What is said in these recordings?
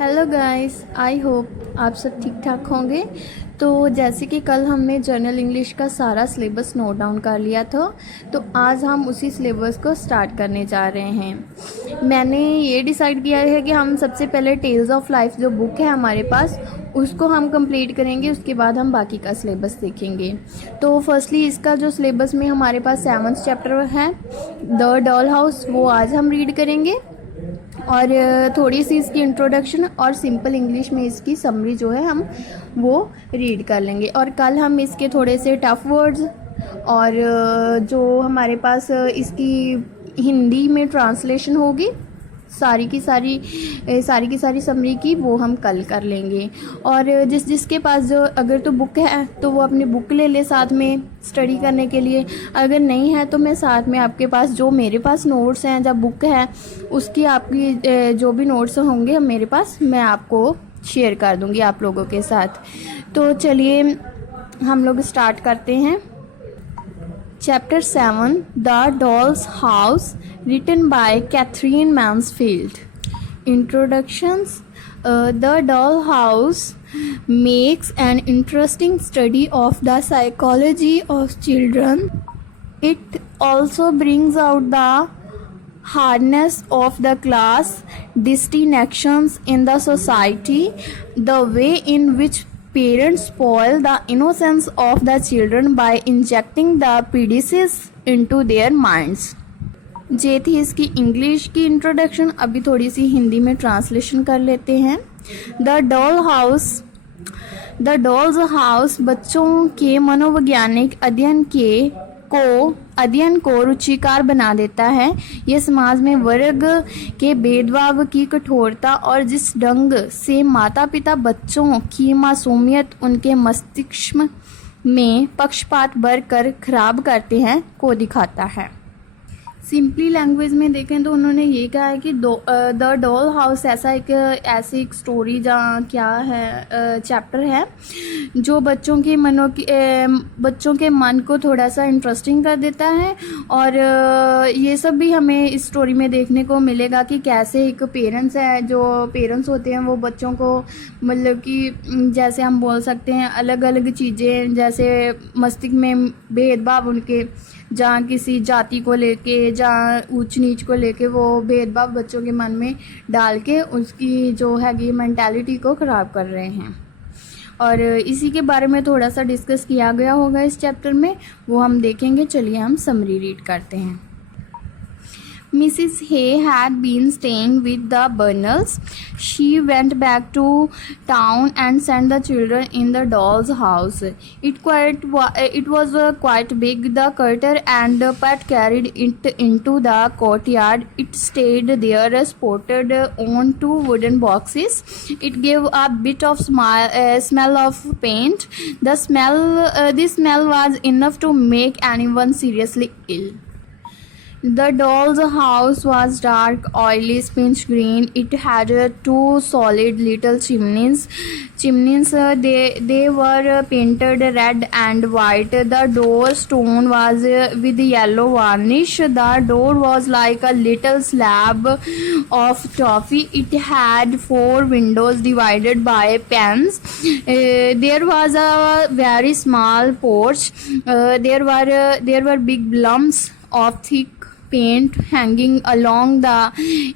Hello guys, I hope आप सब ठीक ठाक होंगे। तो जैसे कि कल हमने जर्नल इंग्लिश का सारा सिलेबस नोट डाउन कर लिया था, तो आज हम उसी सिलेबस को स्टार्ट करने जा रहे हैं। मैंने ये डिसाइड किया है कि हम सबसे पहले टेल्स ऑफ लाइफ जो बुक है हमारे पास, उसको हम कंप्लीट करेंगे। उसके बाद हम बाकी का सिलेबस देखेंगे। तो फर्स्टली इसका जो सिलेबस में हमारे पास 7th चैप्टर है द डॉल हाउस, वो आज हम रीड करेंगे। और थोड़ी सी इसकी इंट्रोडक्शन और सिंपल इंग्लिश में इसकी समरी जो है हम वो रीड कर लेंगे। और कल हम इसके थोड़े से टफ वर्ड्स और जो हमारे पास इसकी हिंदी में ट्रांसलेशन होगी सारी की सारी समरी की, वो हम कल कर लेंगे। और जिसके पास जो अगर तो बुक है तो वो अपनी बुक ले ले साथ में स्टडी करने के लिए। अगर नहीं है तो मैं साथ में आपके पास जो मेरे पास नोट्स हैं, जब बुक है उसकी आपकी जो भी नोट्स होंगे मेरे पास, मैं आपको शेयर कर दूंगी आप लोगों के साथ। तो चलिए हम लोग स्टार्ट करते हैं। Chapter 7 The Doll's House, written by Catherine Mansfield. Introductions. The Doll House makes an interesting study of the psychology of children. It also brings out the hardness of the class distinctions in the society, the way in which parents spoil the innocence of the children by injecting the prejudices into their minds. ये थी इसकी English की introduction. अभी थोड़ी सी हिंदी में translation कर लेते हैं। द डॉल्स हाउस बच्चों के मनोवैज्ञानिक अध्ययन को रुचिकार बना देता है। यह समाज में वर्ग के भेदभाव की कठोरता और जिस ढंग से माता पिता बच्चों की मासूमियत उनके मस्तिष्क में पक्षपात भरकर खराब करते हैं को दिखाता है। सिंपली लैंग्वेज में देखें तो उन्होंने ये कहा है कि द डॉल हाउस ऐसी एक स्टोरी जहाँ क्या है चैप्टर है जो बच्चों के मन को थोड़ा सा इंटरेस्टिंग कर देता है। और ये सब भी हमें इस स्टोरी में देखने को मिलेगा कि कैसे एक पेरेंट्स होते हैं वो बच्चों को, मतलब कि जैसे हम बोल सकते हैं अलग अलग चीज़ें, जैसे मस्तिष्क में भेदभाव उनके, जहाँ किसी जाति को लेके, जहाँ ऊंच नीच को लेके वो भेदभाव बच्चों के मन में डाल के उसकी जो हैगी मेंटालिटी को ख़राब कर रहे हैं। और इसी के बारे में थोड़ा सा डिस्कस किया गया होगा इस चैप्टर में, वो हम देखेंगे। चलिए हम समरी रीड करते हैं। Mrs. Hay had been staying with the Burnells. She went back to town and sent the children in the doll's house. It was quite big. The Carter and Pat carried it into the courtyard. It stayed there, supported on 2 wooden boxes. It gave a bit of smell of paint. This smell was enough to make anyone seriously ill. The doll's house was dark, oily, spinach green. It had 2 solid little chimneys. They were painted red and white. The door stone was with yellow varnish. The door was like a little slab of toffee. It had 4 windows divided by panes. There was a very small porch. There were big lumps of thick paint hanging along the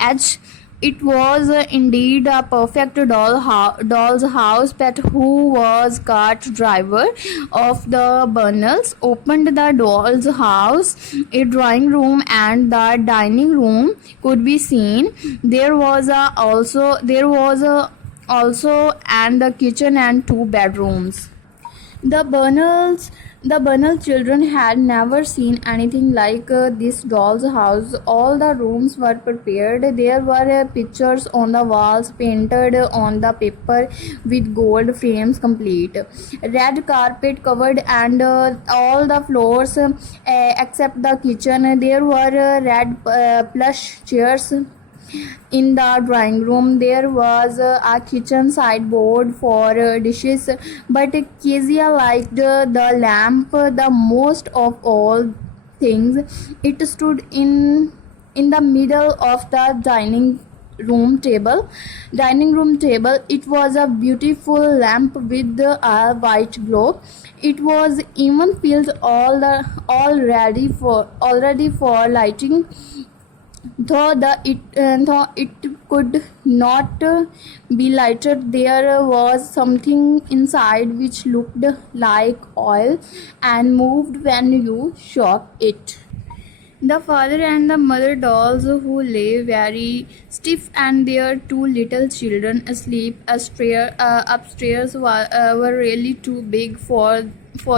edge. It was indeed a perfect doll's house. Pat, who was cart driver of the Burnells, opened the doll's house. A drawing room and the dining room could be seen. There was also and the kitchen and 2 bedrooms. The Burnell children had never seen anything like this doll's house. All the rooms were prepared. There were pictures on the walls, painted on the paper with gold frames complete. Red carpet covered and all the floors except the kitchen. There were red plush chairs. In the drawing room there was a kitchen sideboard for dishes, but Kezia liked the lamp the most of all things. It stood in the middle of the dining dining room table. It was a beautiful lamp with a white glow. It was even filled already for lighting. Though it could not be lighted, there was something inside which looked like oil and moved when you shook it. The father and the mother dolls, who lay very stiff, and their two little children asleep upstairs, were really too big for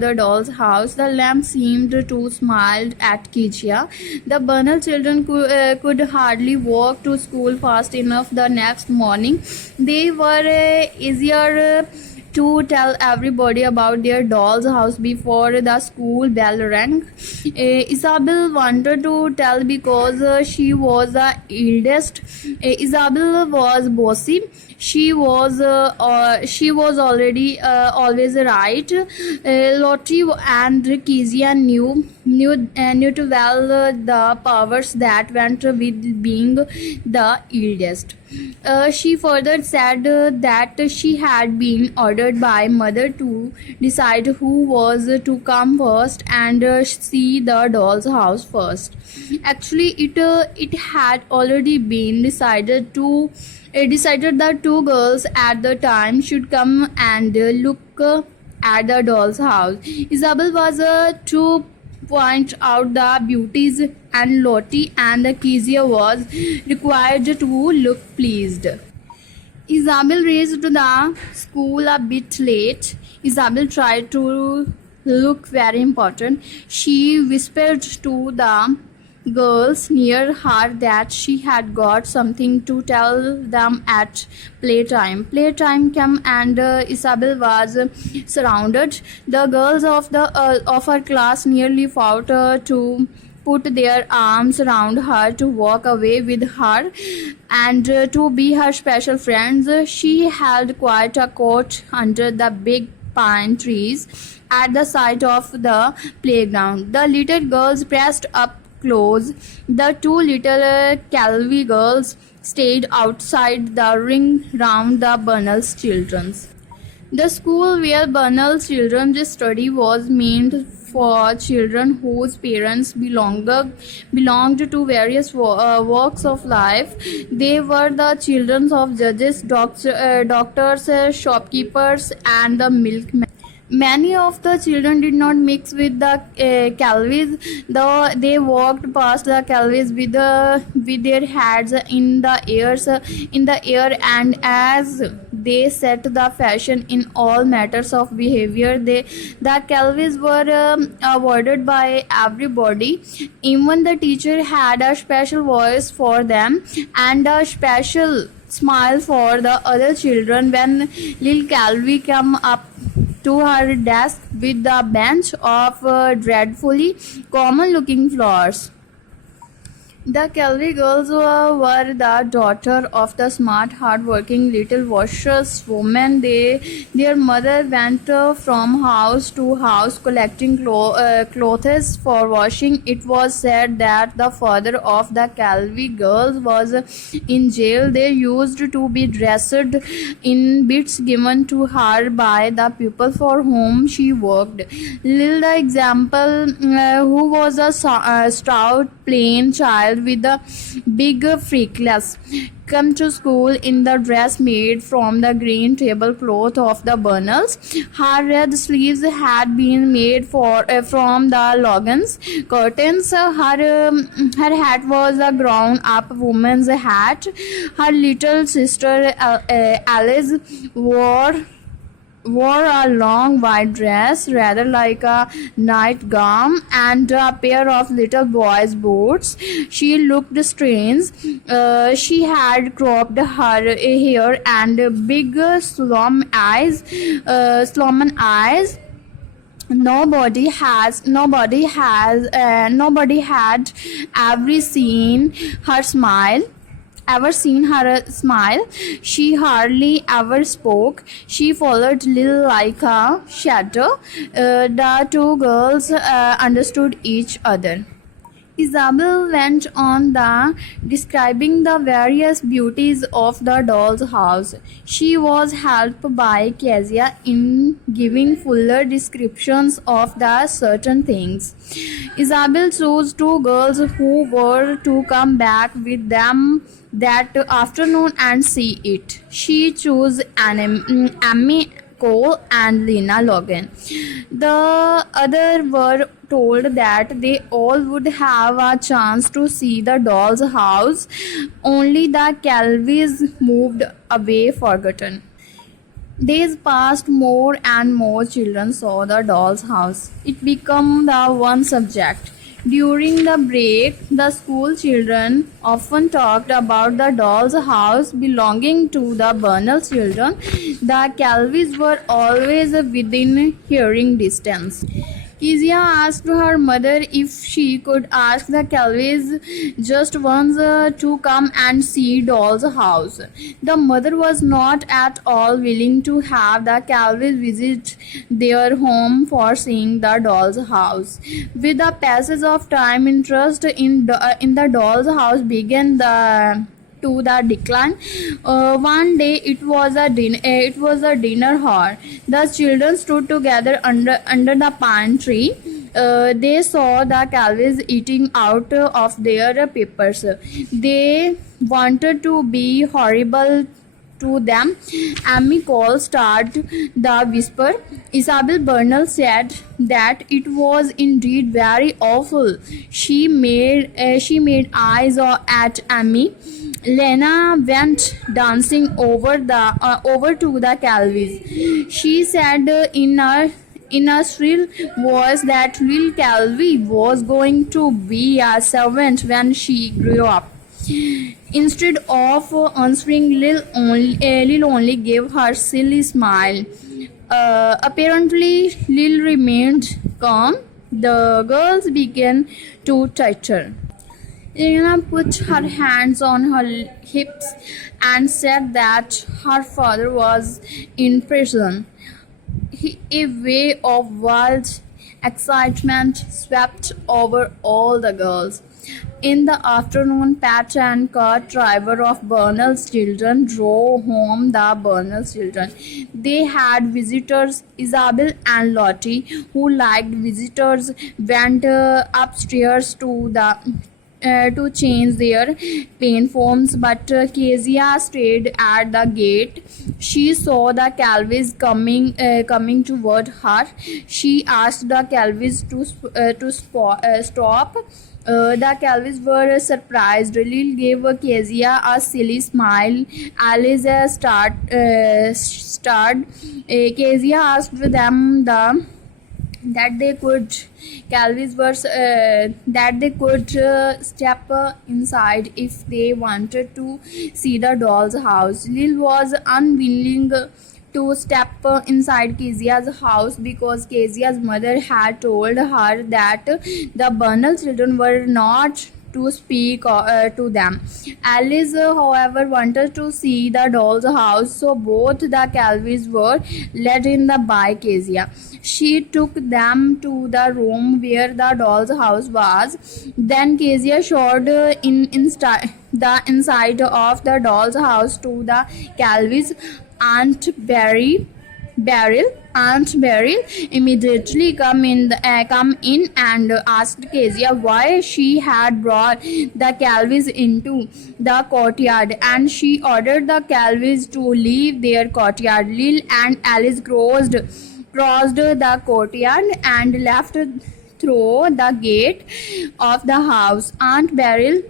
the doll's house. The lamp seemed to smile at Kezia. The Bernal children could hardly walk to school fast enough the next morning. They were easier to tell everybody about their doll's house before the school bell rang. Isabel wanted to tell because she was the eldest. Isabel was bossy. She was already always right. Lottie and Kezia knew too well the powers that went with being the eldest. She further said that she had been ordered by mother to decide who was to come first and see the doll's house first. Actually, it had already been decided that two girls at the time should come and look at the doll's house. Isabel was to point out the beauties, and Lottie and Kezia was required to look pleased. Isabel reached the school a bit late. Isabel tried to look very important. She whispered to the girls near her that she had got something to tell them at playtime. Playtime came and Isabel was surrounded. The girls of her class nearly fought to put their arms around her to walk away with her and to be her special friends. She held quite a court under the big pine trees at the side of the playground. The little girls pressed up close. The two little Calvi girls stayed outside the ring round the Bernal's children. The school where Bernal's children study was meant for children whose parents belonged to various walks of life. They were the children of judges, doctors, shopkeepers, and the milkmen. Many of the children did not mix with the Calvis, though they walked past the Calvis with their heads in the air, and as they set the fashion in all matters of behavior, the Calvis were avoided by everybody. Even the teacher had a special voice for them and a special smile for the other children when Lil Calvi came up to her desk with a bunch of dreadfully common-looking flowers. The Calvi girls were the daughter of the smart, hard-working little washerwoman. Their mother went from house to house collecting clothes for washing. It was said that the father of the Calvi girls was in jail. They used to be dressed in bits given to her by the people for whom she worked. Lil, the example, who was a stout, plain child with a big freckles, come to school in the dress made from the green tablecloth of the Bernals. Her red sleeves had been made from the Logan's curtains. Her hat was a grown-up woman's hat. Her little sister Alice wore a long white dress, rather like a nightgown, and a pair of little boy's boots. She looked strange. She had cropped her hair and big slum eyes. Nobody had ever seen her smile. She hardly ever spoke. She followed Lil like a shadow. The two girls understood each other. Isabel went on the describing the various beauties of the doll's house. She was helped by Kezia in giving fuller descriptions of the certain things. Isabel chose two girls who were to come back with them that afternoon and see it. She chose Amy Cole and Lena Logan. The other were told that they all would have a chance to see the doll's house, only the Calvis moved away forgotten. Days passed, more and more children saw the doll's house. It became the one subject. During the break, the school children often talked about the doll's house belonging to the Burnell children. The Calvis were always within hearing distance. Kezia asked her mother if she could ask the Calvis just once to come and see doll's house. The mother was not at all willing to have the Calvis visit their home for seeing the doll's house. With the passage of time, interest in the doll's house began to the decline. One day it was a dinner hour. The children stood together under the pine tree. They saw the Calvis eating out of their papers. They wanted to be horrible to them. Amy Cole started the whisper. Isabel Burnell said that it was indeed very awful. She made eyes at Amy. Lena went dancing over to the Calvis. She said in a shrill voice that Lil Calvi was going to be a servant when she grew up. Instead of answering, Lil only gave her silly smile. Apparently, Lil remained calm. The girls began to chatter. Elena put her hands on her hips and said that her father was in prison. A wave of wild excitement swept over all the girls. In the afternoon, Pat and Kurt, driver of Burnell's children, drove home the Burnell's children. They had visitors. Isabel and Lottie, who liked visitors, went upstairs to change their uniforms, but Kezia stayed at the gate. She saw the Calvis coming toward her. She asked the Calvis to stop. The Calvis were surprised. Lil gave Kezia a silly smile. Alice started. Kezia asked them that they could step inside if they wanted to see the doll's house. Lil was unwilling to step inside Kezia's house because Kezia's mother had told her that the Burnell children were not to speak to them. Alice, however, wanted to see the doll's house, so both the Calvis were let in by Kezia. She took them to the room where the doll's house was. Then Kezia showed the inside of the doll's house to the Calvis. Aunt Beryl immediately come in and asked Kezia why she had brought the Calvis into the courtyard, and she ordered the Calvis to leave their courtyard. Lil and Alice crossed the courtyard and left through the gate of the house. Aunt Beryl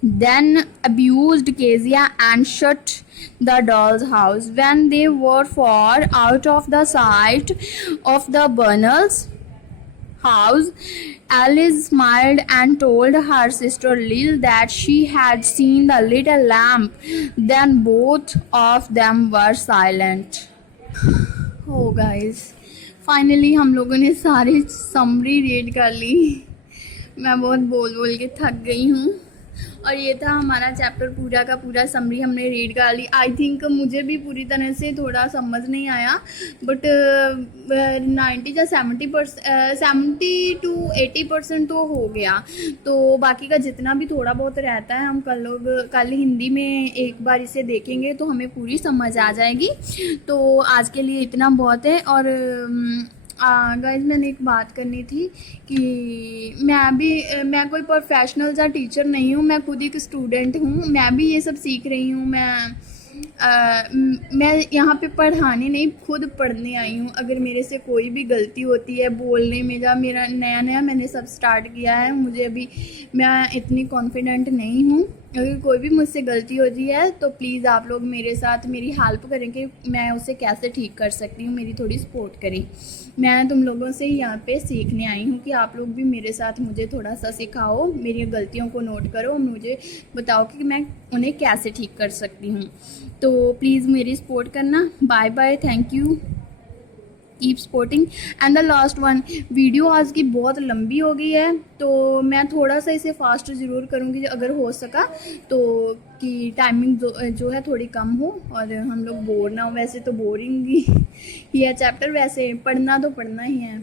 then abused Kezia and shut the doll's house. When they were far out of the sight of the Burnell's house, Alice smiled and told her sister Lil that she had seen the little lamp. Then both of them were silent. Oh guys, finally हम लोगों ने सारी summary read कर ली. मैं बहुत बोल के थक गई हूँ. और ये था हमारा चैप्टर पूरा का पूरा समरी हमने रीड कर ली। आई थिंक मुझे भी पूरी तरह से थोड़ा समझ नहीं आया, बट 90 या 70 to 80% तो हो गया। तो बाकी का जितना भी थोड़ा बहुत रहता है हम कल हिंदी में एक बार इसे देखेंगे तो हमें पूरी समझ आ जाएगी। तो आज के लिए इतना बहुत है। और गाइस मैंने एक बात करनी थी कि मैं कोई प्रोफेशनल सा टीचर नहीं हूँ, मैं खुद एक स्टूडेंट हूँ, मैं भी ये सब सीख रही हूँ। मैं यहाँ पे पढ़ाने नहीं, खुद पढ़ने आई हूँ। अगर मेरे से कोई भी गलती होती है बोलने में, जब मेरा नया मैंने सब स्टार्ट किया है, मुझे अभी मैं इतनी कॉन्फिडेंट नहीं हूँ। अगर कोई भी मुझसे गलती होती है तो प्लीज़ आप लोग मेरे साथ मेरी हेल्प करें कि मैं उसे कैसे ठीक कर सकती हूँ, मेरी थोड़ी सपोर्ट करें। मैं तुम लोगों से यहाँ पे सीखने आई हूँ कि आप लोग भी मेरे साथ मुझे थोड़ा सा सिखाओ, मेरी गलतियों को नोट करो, मुझे बताओ कि मैं उन्हें कैसे ठीक कर सकती हूँ। तो प्लीज़ मेरी सपोर्ट करना। Bye bye, thank you, keep supporting. And the last one, video आज की बहुत लंबी हो गई है तो मैं थोड़ा सा इसे फास्ट ज़रूर करूँगी अगर हो सका तो, कि टाइमिंग जो है थोड़ी कम हो और हम लोग बोर ना हो। वैसे तो बोरिंग ही यह चैप्टर, वैसे पढ़ना तो पढ़ना ही है,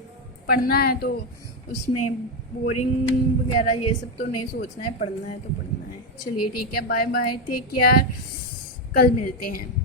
पढ़ना है तो उसमें बोरिंग वगैरह ये सब तो नहीं सोचना है, पढ़ना है तो पढ़ना है। चलिए ठीक है, बाय बाय, टेक केयर, कल मिलते हैं।